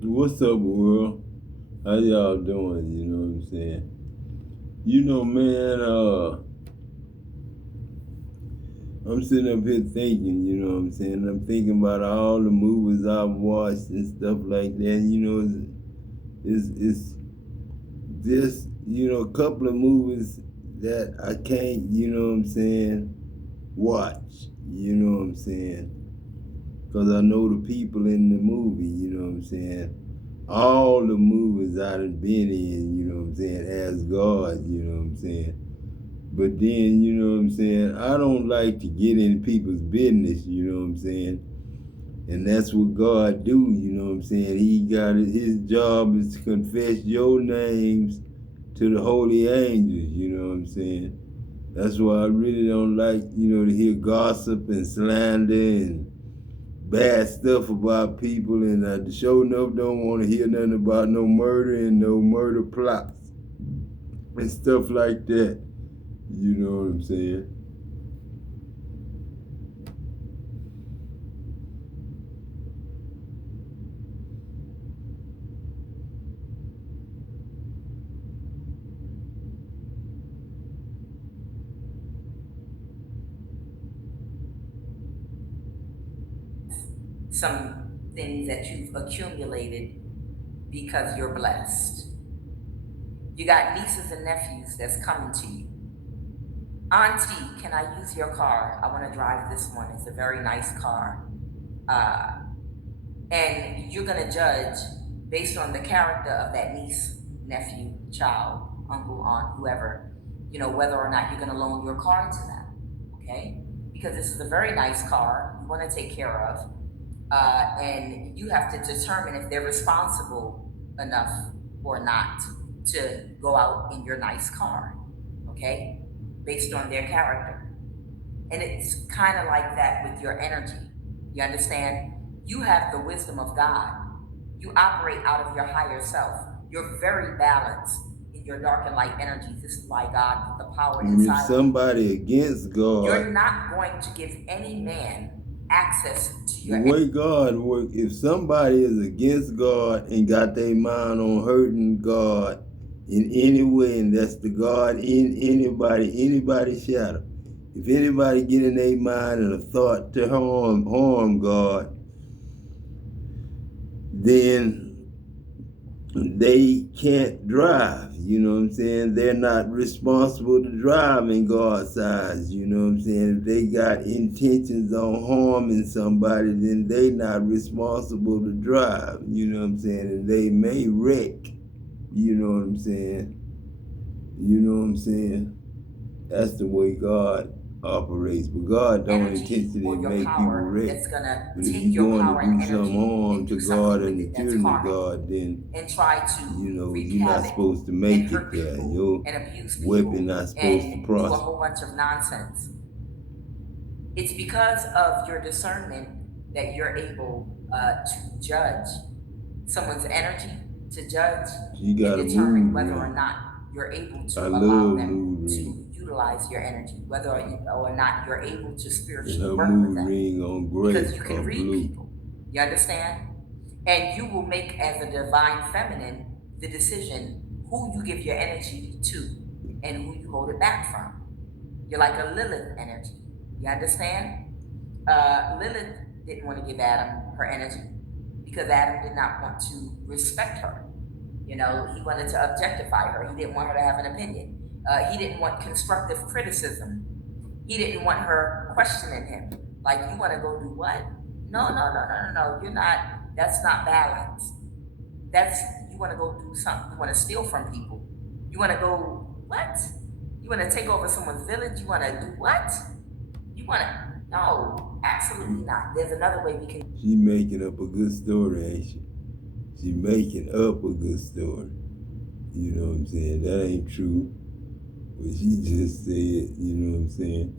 What's up, world? How y'all doing? You know what I'm saying? Man, I'm sitting up here thinking, you know what I'm saying? I'm thinking about all the movies I've watched and stuff like that. It's just, a couple of movies that I can't, watch. You know what I'm saying? Because I know the people in the movie, you know what I'm saying? All the movies I done been in, you know what I'm saying, as God, you know what I'm saying? But then, you know what I'm saying, I don't like to get in people's business, you know what I'm saying? And that's what God do, you know what I'm saying? He got it, his job is to confess your names to the holy angels, you know what I'm saying? That's why I really don't like, to hear gossip and slander and bad stuff about people, and I sure enough don't want to hear nothing about no murder and no murder plots and stuff like that. You know what I'm saying? Some things that you've accumulated because you're blessed. You got nieces and nephews that's coming to you. Auntie, can I use your car? I want to drive this one. It's a very nice car. Uh, and you're going to judge based on the character of that niece, nephew, child, uncle, aunt, whoever, whether or not you're going to loan your car to them. Okay? Because this is a very nice car you want to take care of. And you have to determine if they're responsible enough or not to go out in your nice car, okay, based on their character. And it's kind of like that with your energy. You understand? You have the wisdom of God. You operate out of your higher self. You're very balanced in your dark and light energies. This is why God put the power And if inside of you. somebody against You're God, not going to give any man access to the your way God work, if somebody is against God and got their mind on hurting God in any way, and that's the God in anybody's shadow. If anybody get in their mind and a thought to harm God, then they can't drive. You know what I'm saying? They're not responsible to drive in God's eyes. You know what I'm saying? If they got intentions on harming somebody, then they not responsible to drive. You know what I'm saying? And they may wreck. You know what I'm saying? You know what I'm saying? That's the way God operates. But God don't energy intentionally or your make people power wreck. that's going to But if take you your going to power do and some energy harm and to do God something with and it the that's children of karmic God, then and try to wreak you're not havoc supposed to and make it hurt there. people Your and abuse weapon people not supposed to and do a prosper. whole bunch of nonsense. It's because of your discernment that you're able to judge someone's energy, to judge You and got a determine mood whether or ring. not you're able I to allow love them mood to ring. utilize your energy, whether or not you're able to And spiritually her work with mood them. ring on Because gray you can or read blue. people. You understand? And you will make, as a divine feminine, the decision who you give your energy to and who you hold it back from. You're like a Lilith energy. You understand? Lilith didn't want to give Adam her energy because Adam did not want to respect her. He wanted to objectify her. He didn't want her to have an opinion. He didn't want constructive criticism. He didn't want her questioning him. Like, you want to go do what? No, no, no, no, no, no. You're not. That's not balance. That's You want to go do something. You want to steal from people. You want to go what? You want to take over someone's village. You want to do what? You want to? No, absolutely not. There's another way we can. She making up a good story, ain't she? She making up a good story. You know what I'm saying? That ain't true. But she just said, you know what I'm saying?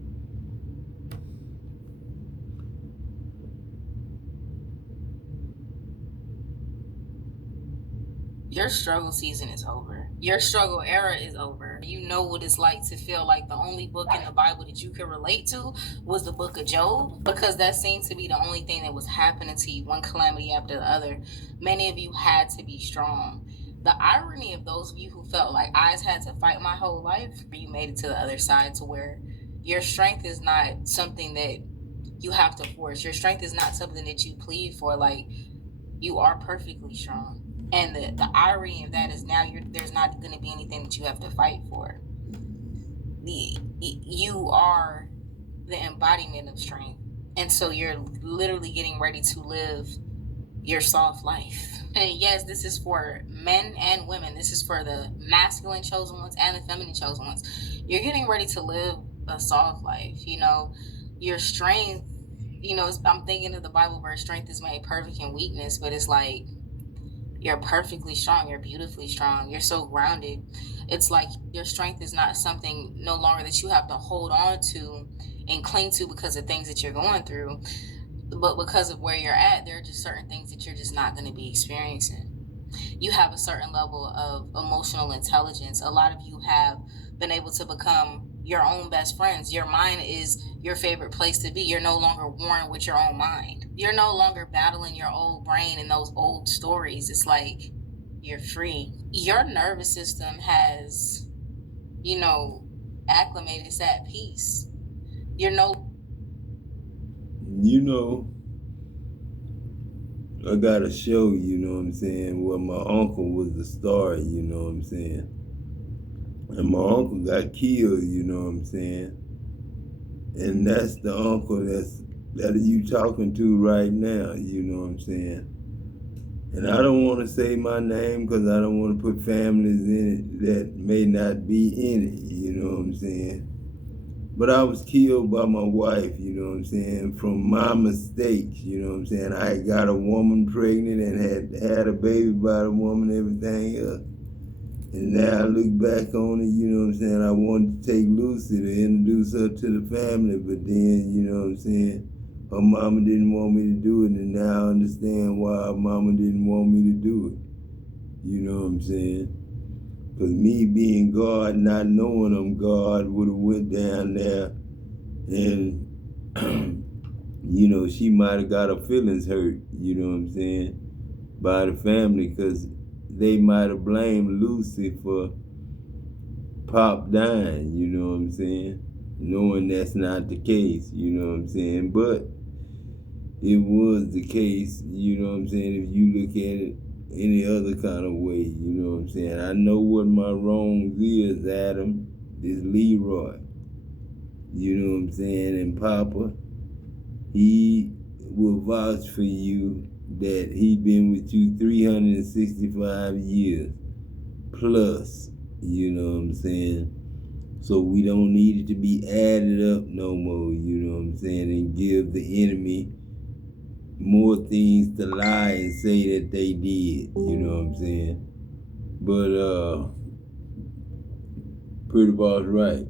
Your struggle season is over. Your struggle era is over. You know what it's like to feel like the only book in the Bible that you could relate to was the book of Job, because that seemed to be the only thing that was happening to you, one calamity after the other. Many of you had to be strong. The irony of those of you who felt like I had to fight my whole life, you made it to the other side to where your strength is not something that you have to force. Your strength is not something that you plead for. Like, you are perfectly strong. And the irony of that is now there's not going to be anything that you have to fight for. You are the embodiment of strength. And so you're literally getting ready to live your soft life. And yes, this is for men and women. This is for the masculine chosen ones and the feminine chosen ones. You're getting ready to live a soft life. You know, your strength, you know, I'm thinking of the Bible verse, strength is made perfect in weakness, but it's like, you're perfectly strong. You're beautifully strong. You're so grounded. It's like your strength is not something no longer that you have to hold on to and cling to because of things that you're going through. But because of where you're at, there are just certain things that you're just not going to be experiencing. You have a certain level of emotional intelligence. A lot of you have been able to become your own best friends. Your mind is your favorite place to be. You're no longer worn with your own mind. You're no longer battling your old brain and those old stories. It's like you're free. Your nervous system has, you know, acclimated. It's at peace. You're no. You know, I got a show, you know what I'm saying, where my uncle was the star, you know what I'm saying. And my uncle got killed, you know what I'm saying. And that's the uncle that you talking to right now, you know what I'm saying. And I don't want to say my name because I don't want to put families in it that may not be in it, you know what I'm saying. But I was killed by my wife, you know what I'm saying, from my mistakes, you know what I'm saying. I had got a woman pregnant and had a baby by the woman, everything else. And now I look back on it, you know what I'm saying, I wanted to take Lucy to introduce her to the family, but then, you know what I'm saying, her mama didn't want me to do it, and now I understand why her mama didn't want me to do it. You know what I'm saying? Because me being God, not knowing I'm God, would have went down there and, you know, she might have got her feelings hurt, you know what I'm saying, by the family, because they might have blamed Lucy for Pop dying, you know what I'm saying, knowing that's not the case, you know what I'm saying, but it was the case, you know what I'm saying, if you look at it any other kind of way, you know what I'm saying. I know what my wrongs is, Adam, this Leroy, you know what I'm saying, and Papa, he will vouch for you that he been with you 365 years plus, you know what I'm saying. So we don't need it to be added up no more, you know what I'm saying, and give the enemy more things to lie and say that they did, you know what I'm saying. But Pretty Boss right.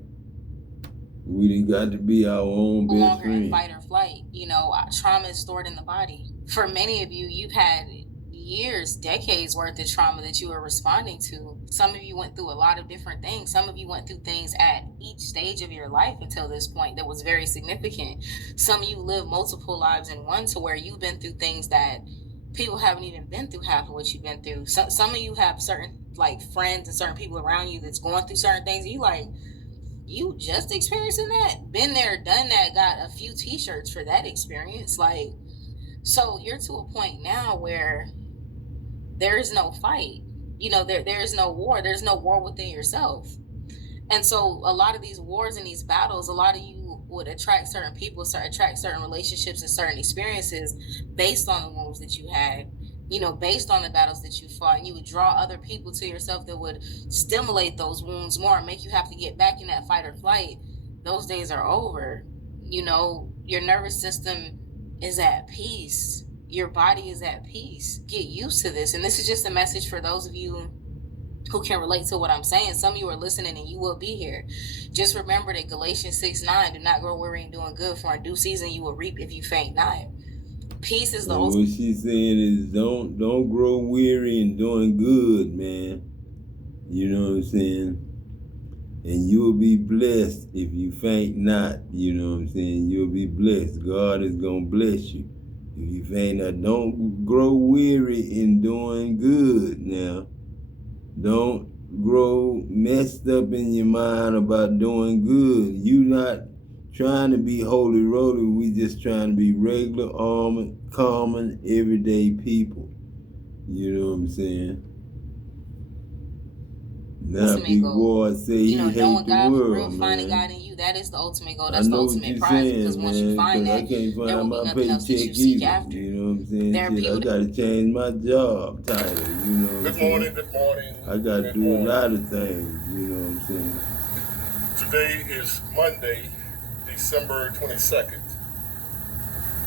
We done got to be our own best longer in friend. fight or flight. You know, trauma is stored in the body. For many of you, you've had years, decades worth of trauma that you are responding to. Some of you went through a lot of different things. Some of you went through things at each stage of your life until this point that was very significant. Some of you live multiple lives in one, to where you've been through things that people haven't even been through half of what you've been through. Some of you have certain like friends and certain people around you that's going through certain things, and you like, you just experiencing that, been there, done that, got a few t-shirts for that experience. Like, so you're to a point now where there is no fight, you know, there is no war, there's no war within yourself. And so a lot of these wars and these battles, a lot of you would attract certain people, attract certain relationships and certain experiences based on the wounds that you had, you know, based on the battles that you fought. And you would draw other people to yourself that would stimulate those wounds more and make you have to get back in that fight or flight. Those days are over. You know, your nervous system is at peace. Your body is at peace. Get used to this. And this is just a message for those of you who can relate to what I'm saying. Some of you are listening and you will be here. Just remember that Galatians 6:9, do not grow weary in doing good, for in due season you will reap if you faint not. Peace is the And what she's saying is don't grow weary in doing good, man. You know what I'm saying? And you'll be blessed if you faint not. You know what I'm saying? You'll be blessed. God is going to bless you. If you faint not, don't grow weary in doing good now. Don't grow messed up in your mind about doing good. You not trying to be holy roly. We just trying to be regular, common, everyday people. You know what I'm saying? Now, Ultimate Big goal. Ward say he Knowing hate the God for real, world, finding man. God in you, that is the ultimate goal. I That's the know what ultimate you're prize. Because saying, once you man, find because I that, can't there will find be my nothing else that paycheck you seek either. after. You know what I'm saying? There are Shit, I people that got to change my job title. You know what I'm Good saying? morning, good morning. I got to good do a morning. lot of things. You know what I'm saying? Today is Monday, December 22nd,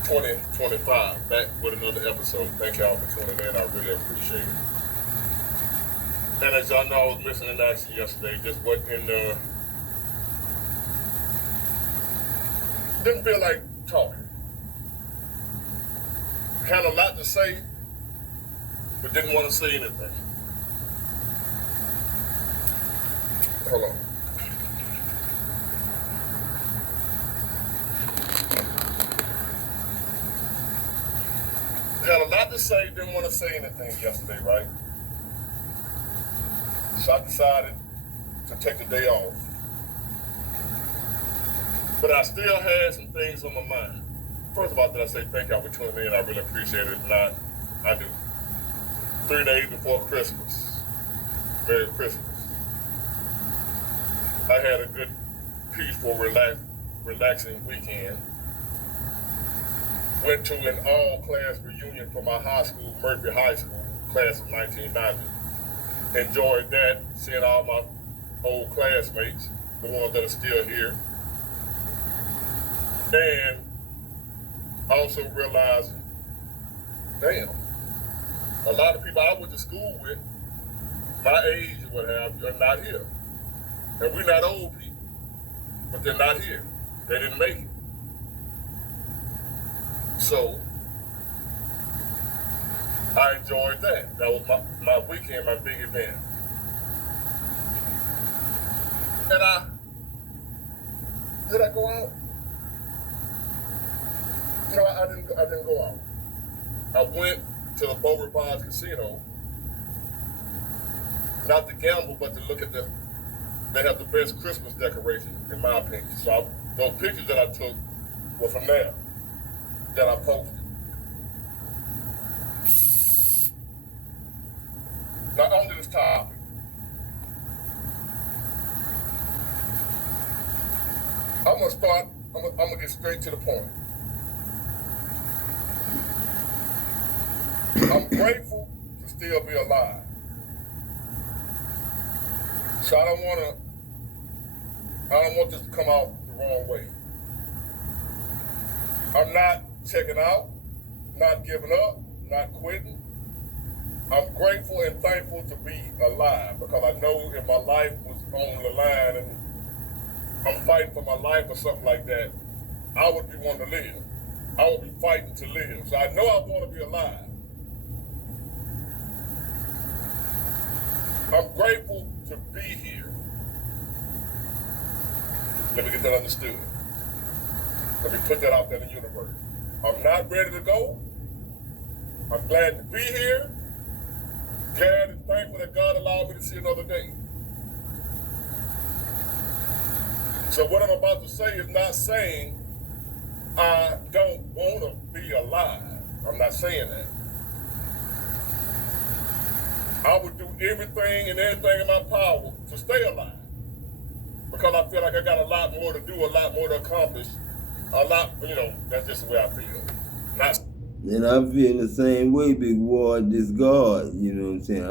2025. Back with another episode. Thank y'all for tuning in. I really appreciate it. And as y'all know, I was missing in action yesterday. Just wasn't in the... Didn't feel like talking. Had a lot to say, but didn't want to say anything. Hold on. Had a lot to say, didn't want to say anything yesterday, right? So I decided to take the day off. But I still had some things on my mind. First of all, did I say thank y'all for tuning in? I really appreciate it. If not, I do. 3 days before Christmas. Merry Christmas. I had a good, peaceful, relaxing weekend. Went to an all-class reunion for my high school, Murphy High School, class of 1990. Enjoyed that, seeing all my old classmates, the ones that are still here. And also realizing, damn, a lot of people I went to school with, my age or what have you, are not here. And we're not old people, but they're not here. They didn't make it. So, I enjoyed that. That was my weekend, my big event. And did I go out? No, I didn't go out. I went to the Beaufort Bonds Casino, not to gamble, but to look at they have the best Christmas decoration, in my opinion. So those pictures that I took were from there, that I posted. Now, on to this topic. I'm gonna get straight to the point. I'm grateful to still be alive. So I don't want this to come out the wrong way. I'm not checking out, not giving up, not quitting. I'm grateful and thankful to be alive because I know if my life was on the line and I'm fighting for my life or something like that, I would be wanting to live. I would be fighting to live. So I know I want to be alive. I'm grateful to be here. Let me get that understood. Let me put that out there in the universe. I'm not ready to go. I'm glad to be here. Glad and thankful that God allowed me to see another day. So what I'm about to say is not saying I don't want to be alive. I'm not saying that. I would do everything and everything in my power to stay alive. Because I feel like I got a lot more to do, a lot more to accomplish. That's just the way I feel. And I feel the same way, Big Ward, this God, you know what I'm saying?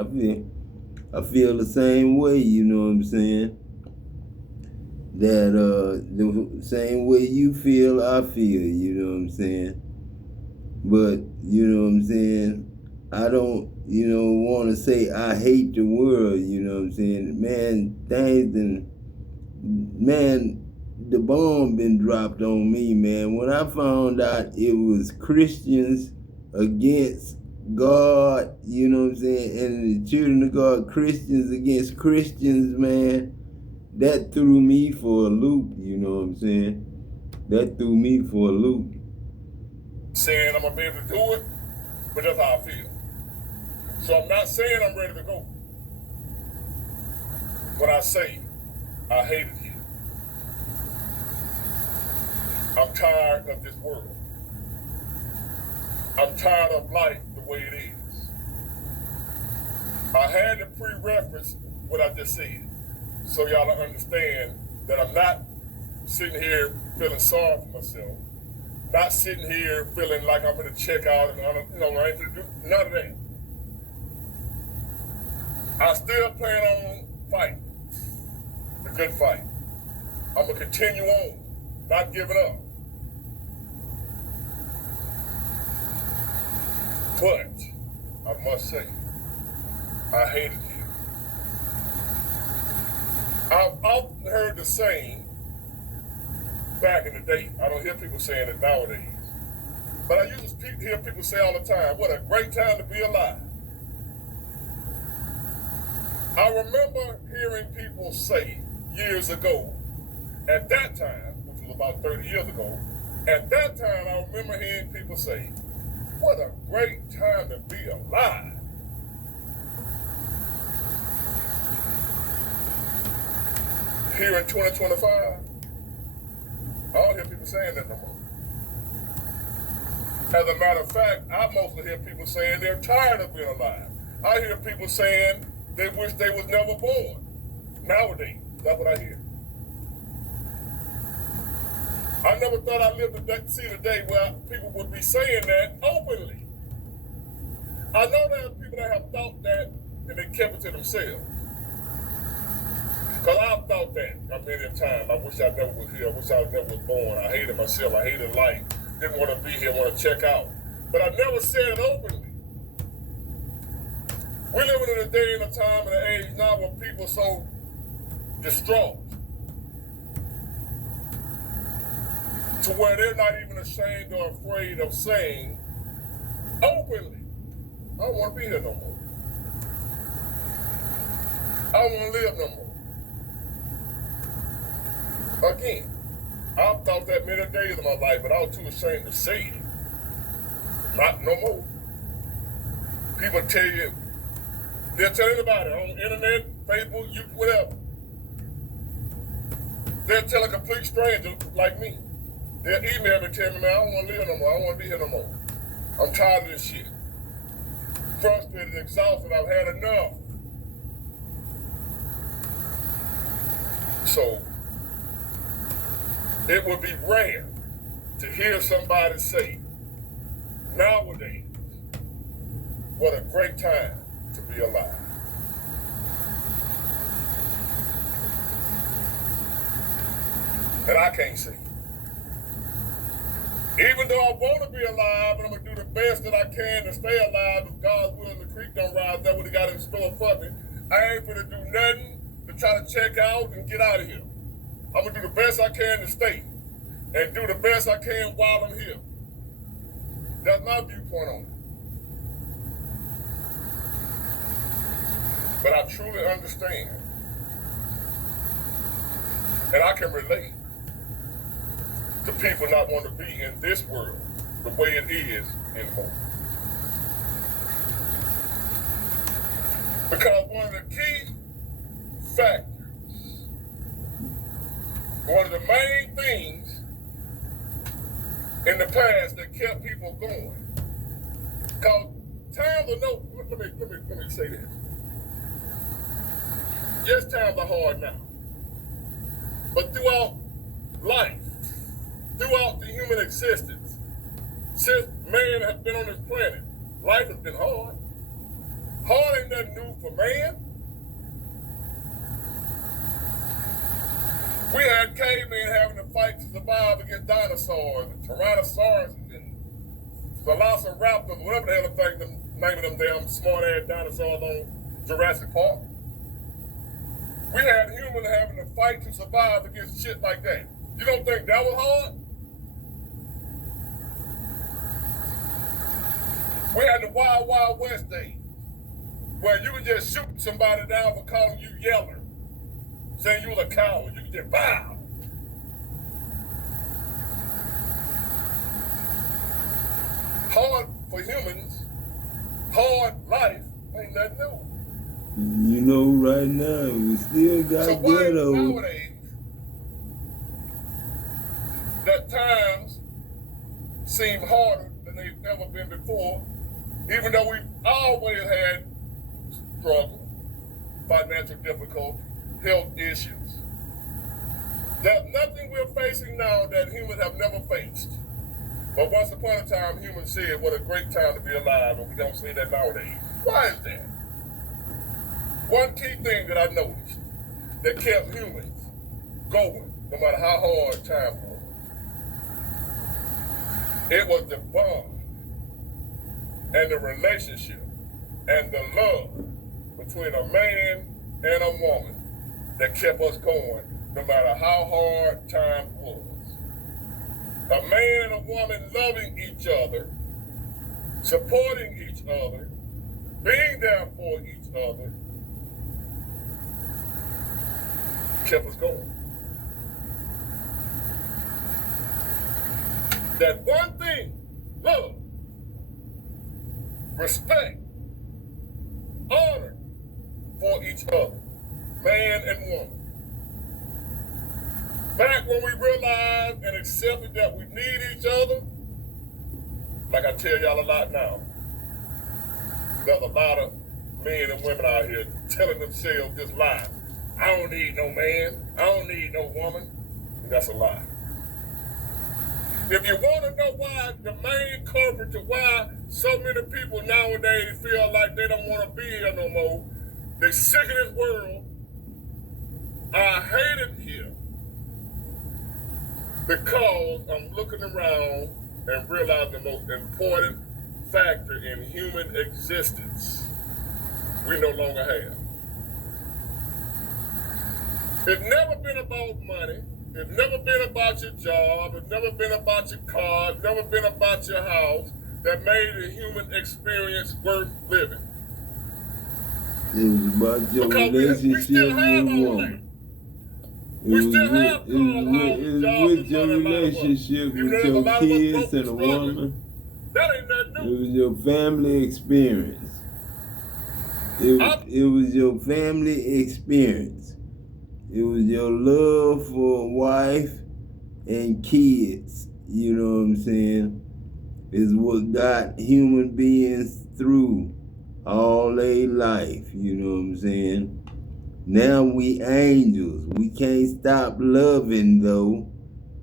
I feel the same way, you know what I'm saying? That the same way you feel, I feel, you know what I'm saying? But, you know what I'm saying? I don't, want to say I hate the world, you know what I'm saying? Man, the bomb been dropped on me, man. When I found out it was Christians against God, you know what I'm saying, and the children of God, Christians against Christians, man, that threw me for a loop, you know what I'm saying? That threw me for a loop. Saying I'm gonna be able to do it, but that's how I feel. So I'm not saying I'm ready to go. When I say I hate it here, I'm tired of this world. I'm tired of life the way it is. I had to pre-reference what I just said, so y'all understand that I'm not sitting here feeling sorry for myself, not sitting here feeling like I'm gonna check out and I ain't gonna do none of that. I still plan on fighting the good fight. I'm gonna continue on, not giving up. But I must say, I hate it here. I've often heard the saying back in the day. I don't hear people saying it nowadays. But I used to hear people say all the time, what a great time to be alive. I remember hearing people say years ago, at that time, which was about 30 years ago, at that time I remember hearing people say, what a great time to be alive. Here in 2025, I don't hear people saying that no more. As a matter of fact, I mostly hear people saying they're tired of being alive. I hear people saying they wish they was never born. Nowadays, that's what I hear. I never thought I'd live to see the day where people would be saying that openly. I know there are people that have thought that and they kept it to themselves. Because I've thought that many times. I wish I never was here. I wish I never was born. I hated myself. I hated life. Didn't want to be here, want to check out. But I never said it openly. We're living in a day and a time and an age now where people are so distraught to where they're not even ashamed or afraid of saying openly, I don't want to be here no more. I don't want to live no more. Again, I've thought that many days of my life, but I was too ashamed to say it. Not no more. People tell you, they'll tell anybody on the internet, Facebook, YouTube, whatever. They'll tell a complete stranger like me. They'll email me and tell me, man, I don't want to live no more. I don't want to be here no more. I'm tired of this shit. Frustrated, exhausted. I've had enough. So, it would be rare to hear somebody say, nowadays, what a great time to be alive. And I can't say it. Even though I want to be alive and I'm going to do the best that I can to stay alive, if God's willing the creek don't rise, that's what he got in store for me. I ain't going to do nothing to try to check out and get out of here. I'm going to do the best I can to stay and do the best I can while I'm here. That's my viewpoint on it. But I truly understand, and I can relate to people not want to be in this world the way it is anymore. Because one of the key factors, one of the main things in the past that kept people going, because times are no, let me say this. Yes, times are hard now. But throughout life, throughout the human existence, since man has been on this planet, life has been hard. Hard ain't nothing new for man. We had cavemen having to fight to survive against dinosaurs, and tyrannosaurus, and velociraptors, whatever the hell the thing, the name of them damn smart-ass dinosaurs on Jurassic Park. We had humans having to fight to survive against shit like that. You don't think that was hard? We had the Wild Wild West days, where you could just shoot somebody down for calling you yeller, saying you was a coward. You could just bow. Hard for humans, hard life ain't nothing new. You know, right now we still got So why ghetto. nowadays that times seem harder than they've ever been before, even though we've always had struggle, financial difficulty, health issues. There's nothing we're facing now that humans have never faced. But once upon a time, humans said, what a great time to be alive, and we don't see that nowadays. Why is that? One key thing that I noticed that kept humans going, no matter how hard time was, it was the bond and the relationship and the love between a man and a woman that kept us going, no matter how hard time was. A man and a woman loving each other, supporting each other, being there for each other, kept us going. That one thing, love, respect, honor for each other, man and woman. Back when we realized and accepted that we need each other, like I tell y'all a lot now, there's a lot of men and women out here telling themselves this lie. I don't need no man. I don't need no woman. That's a lie. If you want to know why, the main culprit to why so many people nowadays feel like they don't want to be here no more, they're sick of this world, I hate it here, because I'm looking around and realizing the most important factor in human existence we no longer have. It's never been about money. It's never been about your job. It's never been about your car. It's never been about your house that made the human experience worth living. It was about your Because relationship we still have with all that. woman. We still have cars, houses, jobs, with your and money, a lot of us. relationship Even with though a your lot of us kids broke and a struggling, woman. that ain't nothing It new. was your family experience. It was your family experience. It was your love for a wife and kids, you know what I'm saying, is what got human beings through all their life, you know what I'm saying. Now we angels. We can't stop loving though,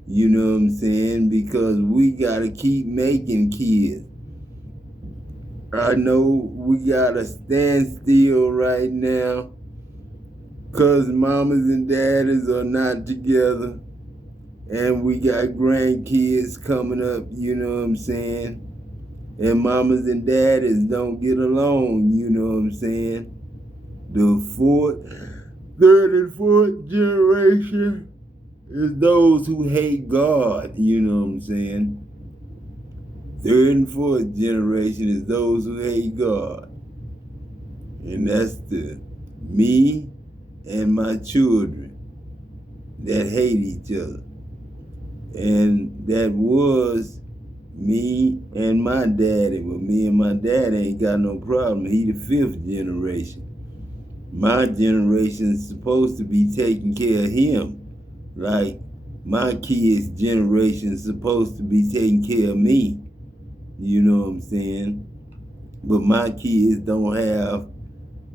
you know what I'm saying, because we gotta keep making kids. I know we gotta stand still right now because mamas and daddies are not together, and we got grandkids coming up, you know what I'm saying, and mamas and daddies don't get along, you know what I'm saying. The third and fourth generation is those who hate God, you know what I'm saying. Third and fourth generation is those who hate God. And that's me and my children that hate each other. And that was me and my daddy. But me and my daddy ain't got no problem. He the fifth generation. My generation is supposed to be taking care of him. Like my kids' generation is supposed to be taking care of me. You know what I'm saying? But my kids don't have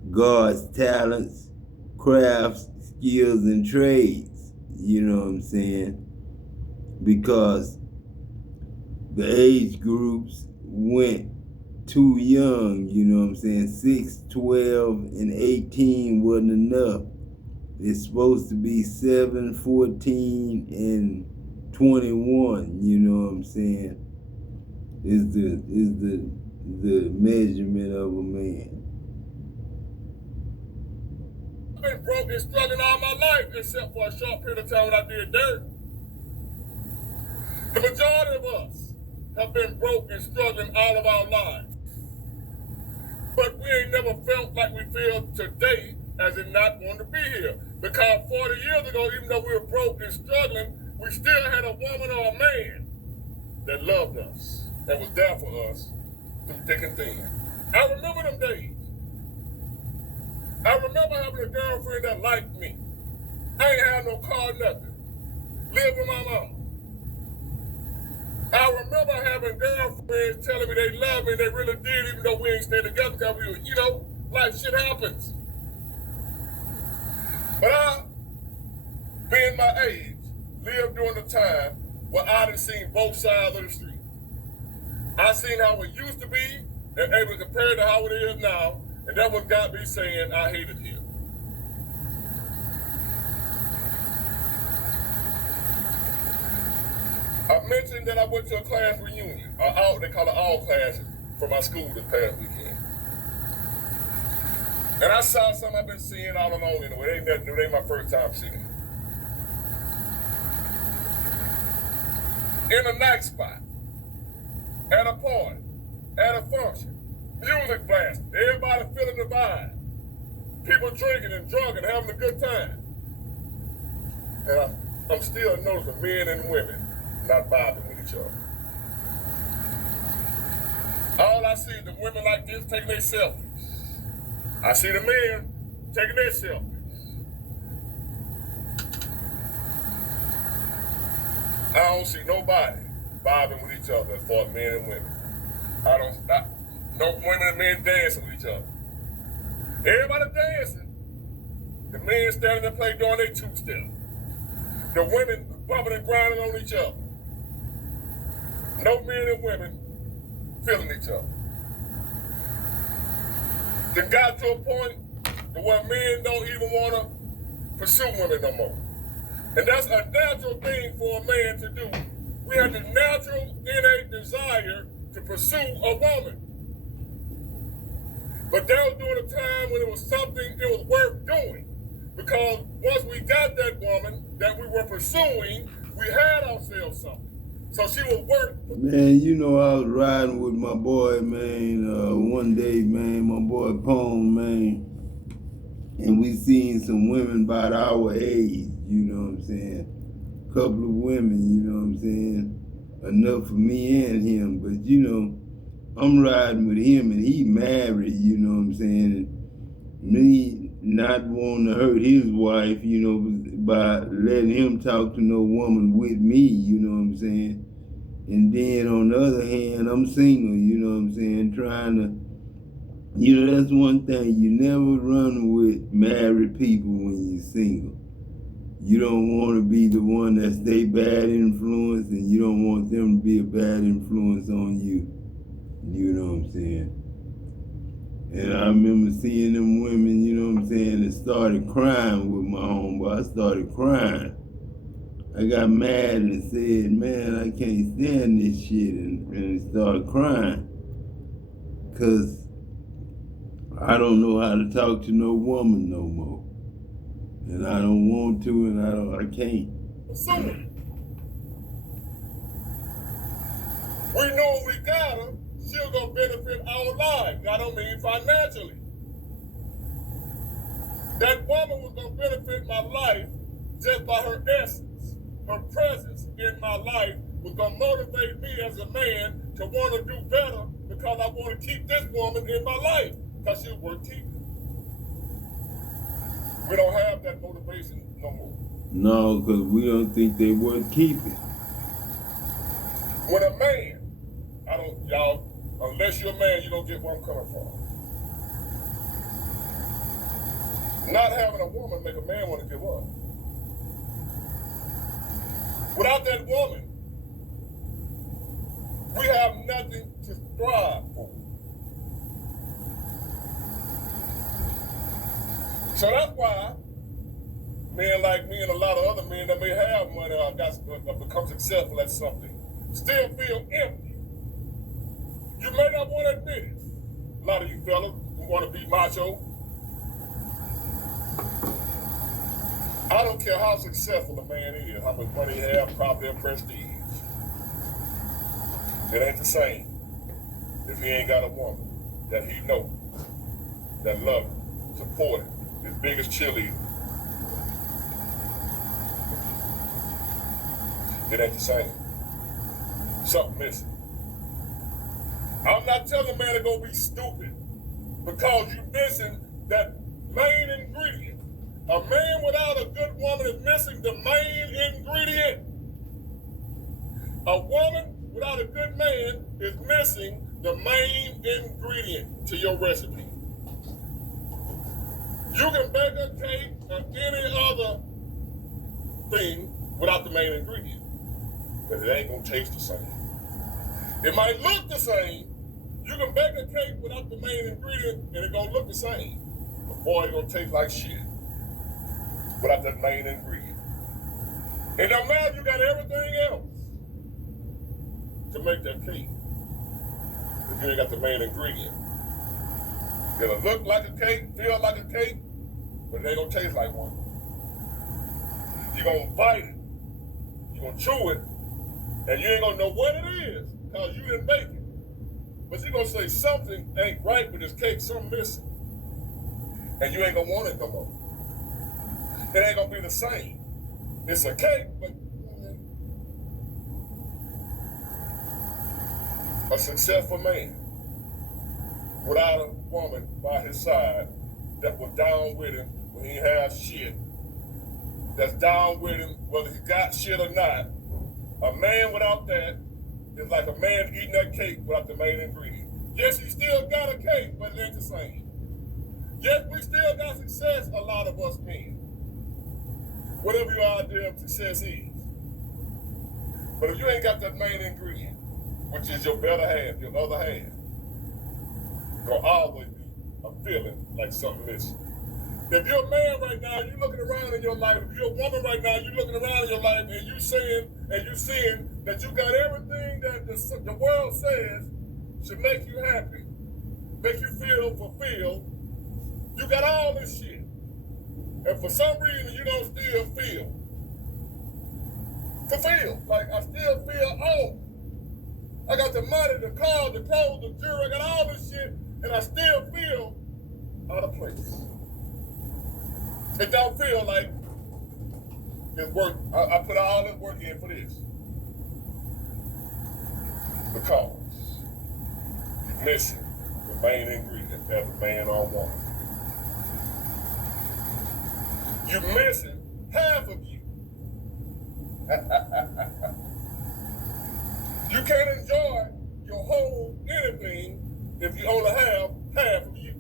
God's talents, crafts, skills, and trades. You know what I'm saying? Because the age groups went too young, you know what I'm saying? 6, 12, and 18 wasn't enough. It's supposed to be 7, 14, and 21, you know what I'm saying? Is the measurement of a man. I've been broke and struggling all my life, except for a short period of time when I did dirt. The majority of us have been broke and struggling all of our lives. But we ain't never felt like we feel today as in not wanting to be here. Because 40 years ago, even though we were broke and struggling, we still had a woman or a man that loved us and was there for us through thick and thin. I remember them days. I remember having a girlfriend that liked me. I ain't had no car, nothing. Lived with my mama. I remember having girlfriends telling me they love me, they really did, even though we ain't stayed together because we were, you know, life shit happens. But I, being my age, lived during the time where I done seen both sides of the street. I seen how it used to be and able to compare it to how it is now, and that what got me saying I hate it here. I mentioned that I went to a class reunion, they call it all classes, for my school this past weekend. And I saw something I've been seeing all along anyway. It ain't my first time seeing it. In a night spot, at a party, at a function, music blasting, everybody feeling the vibe, people drinking and drunk and having a good time. And I'm still noticing men and women not vibing with each other. All I see is the women like this taking their selfies. I see the men taking their selfies. I don't see nobody vibing with each other as far as men and women. No women and men dancing with each other. Everybody dancing. The men standing in place doing their two-step. The women bumping and grinding on each other. No men and women feeling each other. It got to a point where men don't even want to pursue women no more. And that's a natural thing for a man to do. We have the natural innate desire to pursue a woman. But that was during a time when it was something it was worth doing. Because once we got that woman that we were pursuing, we had ourselves something. So she was worth. Man, you know, I was riding with my boy, man, one day, man, my boy Pone, man, and we seen some women about our age, you know what I'm saying? Couple of women, you know what I'm saying? Enough for me and him, but you know, I'm riding with him and he married, you know what I'm saying? And me not wanting to hurt his wife, you know, by letting him talk to no woman with me, you know what I'm saying? And then on the other hand, I'm single, you know what I'm saying? Trying to, you know, that's one thing. You never run with married people when you're single. You don't want to be the one that's their bad influence, and you don't want them to be a bad influence on you. You know what I'm saying? And I remember seeing them women, you know what I'm saying, and started crying with my homeboy. I started crying. I got mad and said, man, I can't stand this shit, and started crying. Because I don't know how to talk to no woman no more. And I don't want to, and I can't. Soon. We know we got her, she'll gonna benefit our lives. I don't mean financially. That woman was gonna benefit my life just by her essence. Her presence in my life was gonna motivate me as a man to want to do better because I want to keep this woman in my life because she's worth keeping. We don't have that motivation no more. No, because we don't think they worth keeping. When a man, y'all, unless you're a man, you don't get where I'm coming from. Not having a woman make a man want to give up. Without that woman, we have nothing to strive for. So that's why men like me and a lot of other men that may have money or become successful at something still feel empty. You may not want to admit it. A lot of you fellas who want to be macho. I don't care how successful a man is, how much money he has, property, and prestige. It ain't the same if he ain't got a woman that he knows that love him, support him, his biggest cheerleader. It ain't the same. Something missing. I'm not telling a man to go be stupid because you're missing that main ingredient. A man without a good woman is missing the main ingredient. A woman without a good man is missing the main ingredient to your recipe. You can bake a cake or any other thing without the main ingredient, but it ain't gonna taste the same. It might look the same. You can bake a cake without the main ingredient and it gonna look the same, but boy, it gonna taste like shit without that main ingredient. And no matter you got everything else to make that cake, if you ain't got the main ingredient, it'll look like a cake, feel like a cake, but it ain't gonna taste like one. You're gonna bite it, you're gonna chew it, and you ain't gonna know what it is because you didn't bake it. But you're gonna say something ain't right with this cake, something missing. And you ain't gonna want it no more. It ain't gonna be the same. It's a cake, but a successful man without a woman by his side that was down with him when he had shit, that's down with him whether he got shit or not. A man without that is like a man eating that cake without the main ingredient. Yes, he still got a cake, but it ain't the same. Yes, we still got success, a lot of us men. Whatever your idea of success is. But if you ain't got that main ingredient, which is your better half, your other half, gonna always be a feeling like something missing. If you're a man right now, you're looking around in your life, if you're a woman right now, you're looking around in your life and you saying and you seeing that you got everything that the world says should make you happy, make you feel fulfilled. You got all this shit. And for some reason you don't still feel fulfilled. Like I still feel old. I got the money, the car, the clothes, the jewelry, I got all this shit, and I still feel out of place. It don't feel like it's work. I put all this work in for this. Because you're missing the main ingredient as a man or woman. You're missing half of you. You can't enjoy your whole anything if you only have half of you.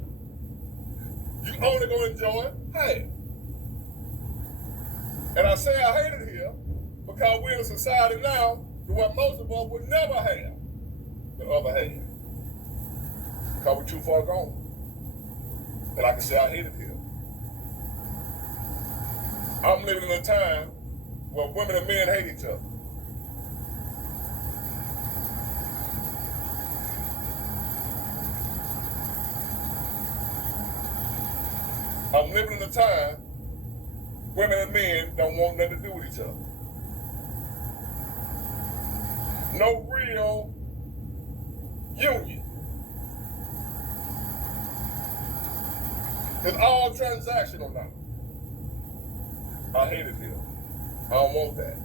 You only gonna enjoy half. And I say I hate it here because we're in a society now where most of us would never have the other half. Because we're too far gone. And I can say I hate it here. I'm living in a time where women and men hate each other. I'm living in a time women and men don't want nothing to do with each other. No real union. It's all transactional now. I hate it here. I don't want that.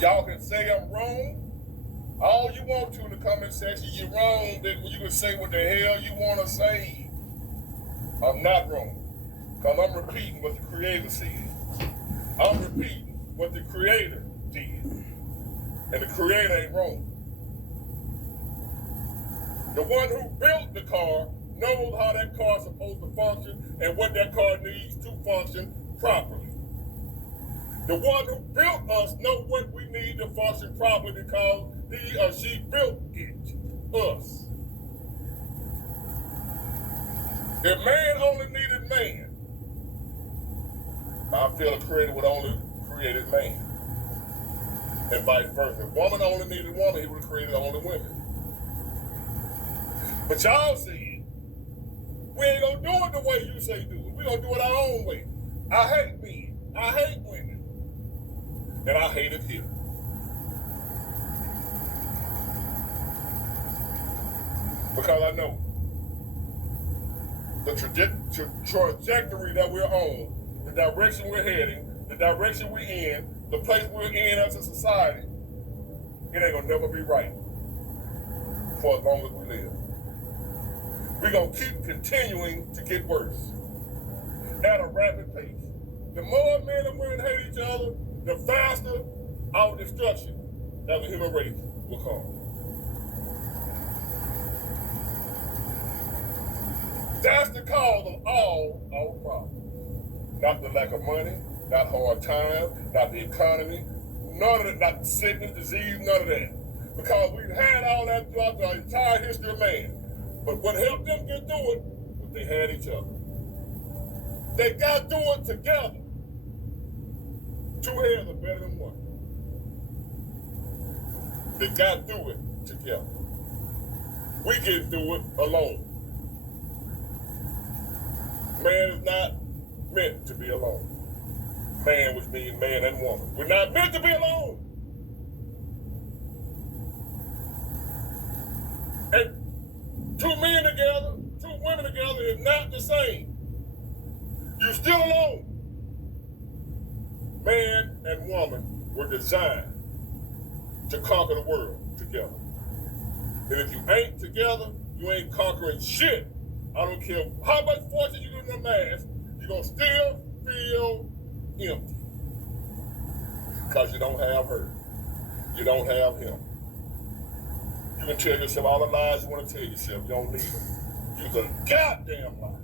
Y'all can say I'm wrong all you want to in the comment section. You're wrong. You can say what the hell you want to say. I'm not wrong. Because I'm repeating what the Creator said. I'm repeating what the Creator did. And the Creator ain't wrong. The one who built the car knows how that car is supposed to function and what that car needs to function properly. The one who built us knows what we need to function properly because he or she built it, us. If man only needed man, I feel a creator would only created man. And vice versa. If woman only needed woman, he would have created only women. But y'all said, we ain't gonna do it the way you say do it. We're gonna do it our own way. I hate men. I hate women. And I hate it here. Because I know the trajectory that we're on, the direction we're heading, the direction we're in, the place we're in as a society, it ain't gonna never be right for as long as we live. We're gonna keep continuing to get worse at a rapid pace. The more men and women hate each other, the faster our destruction as a human race will come. That's the cause of all our problems. Not the lack of money, not hard times, not the economy, none of it, not sickness, disease, none of that. Because we've had all that throughout the entire history of man. But what helped them get through it was they had each other. They got through it together. Two heads are better than one. They got through it together. We get through it alone. Man is not meant to be alone. Man, which means man and woman. We're not meant to be alone. And two men together, two women together is not the same. You're still alone. Man and woman were designed to conquer the world together. And if you ain't together, you ain't conquering shit. I don't care how much fortune you do in the mass, you're gonna still feel empty. Because you don't have her. You don't have him. You can tell yourself all the lies you want to tell yourself. You don't need them. You're a goddamn lie.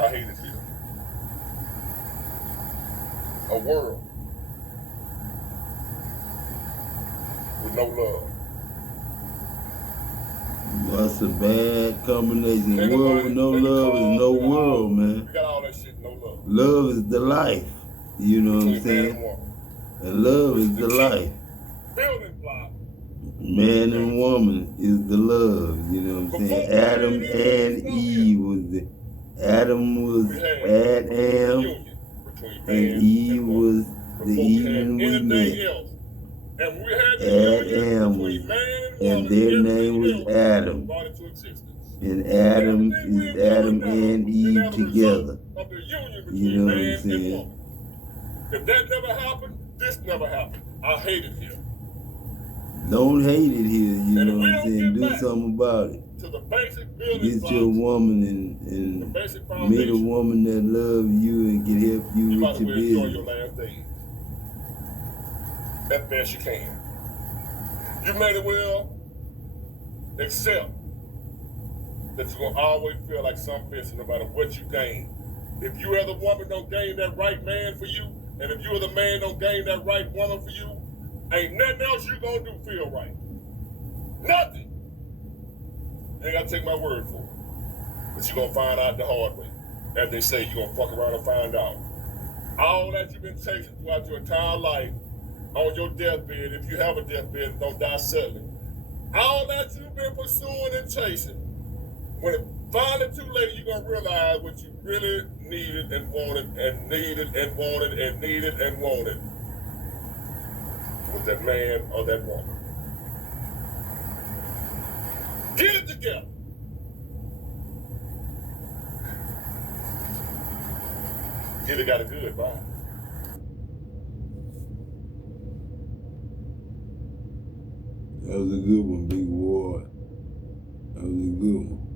I hate it here. A world with no love. That's a bad combination. Ain't World nobody- with no ain't love cars, is no we got all- world, man. We got all that shit, no love. Love is the life. You know what I'm Between man and saying? woman. And love is the life. Building block. Man and woman is the love. You know what I'm saying? Adam and Eve was the Adam was We had Adam union between man and Eve woman. was the Before we had evening was anything men. else. And we had the Adam union was, between man and and woman. their Everything name was else Adam. brought into existence. And Adam Everything we is have Adam done now and is Eve as a result together. Of the union between You know what I'm man and saying? woman. If that never happened, this never happened. I hate it here. Don't hate it here, you And know if we what I'm don't saying? get Do back something about it. to the basic building Get blocks, your woman the and basic meet a foundation, woman that loves you and can help you you might with as your well enjoy your business. last days. As best you can. You may as well accept that you're going to always feel like something missing no matter what you gain. If you as a woman don't gain that right man for you, and if you as a man don't gain that right woman for you, ain't nothing else you going to do feel right. Nothing. You ain't got to take my word for it. But you're going to find out the hard way. As they say, you're going to fuck around and find out. All that you've been chasing throughout your entire life, on your deathbed, if you have a deathbed and don't die suddenly, all that you've been pursuing and chasing, when it finally too late, you're going to realize what you really needed and wanted and needed and wanted and needed and wanted was that man or that woman. Get it together. Either got a good bye. That was a good one, Big Ward. That was a good one.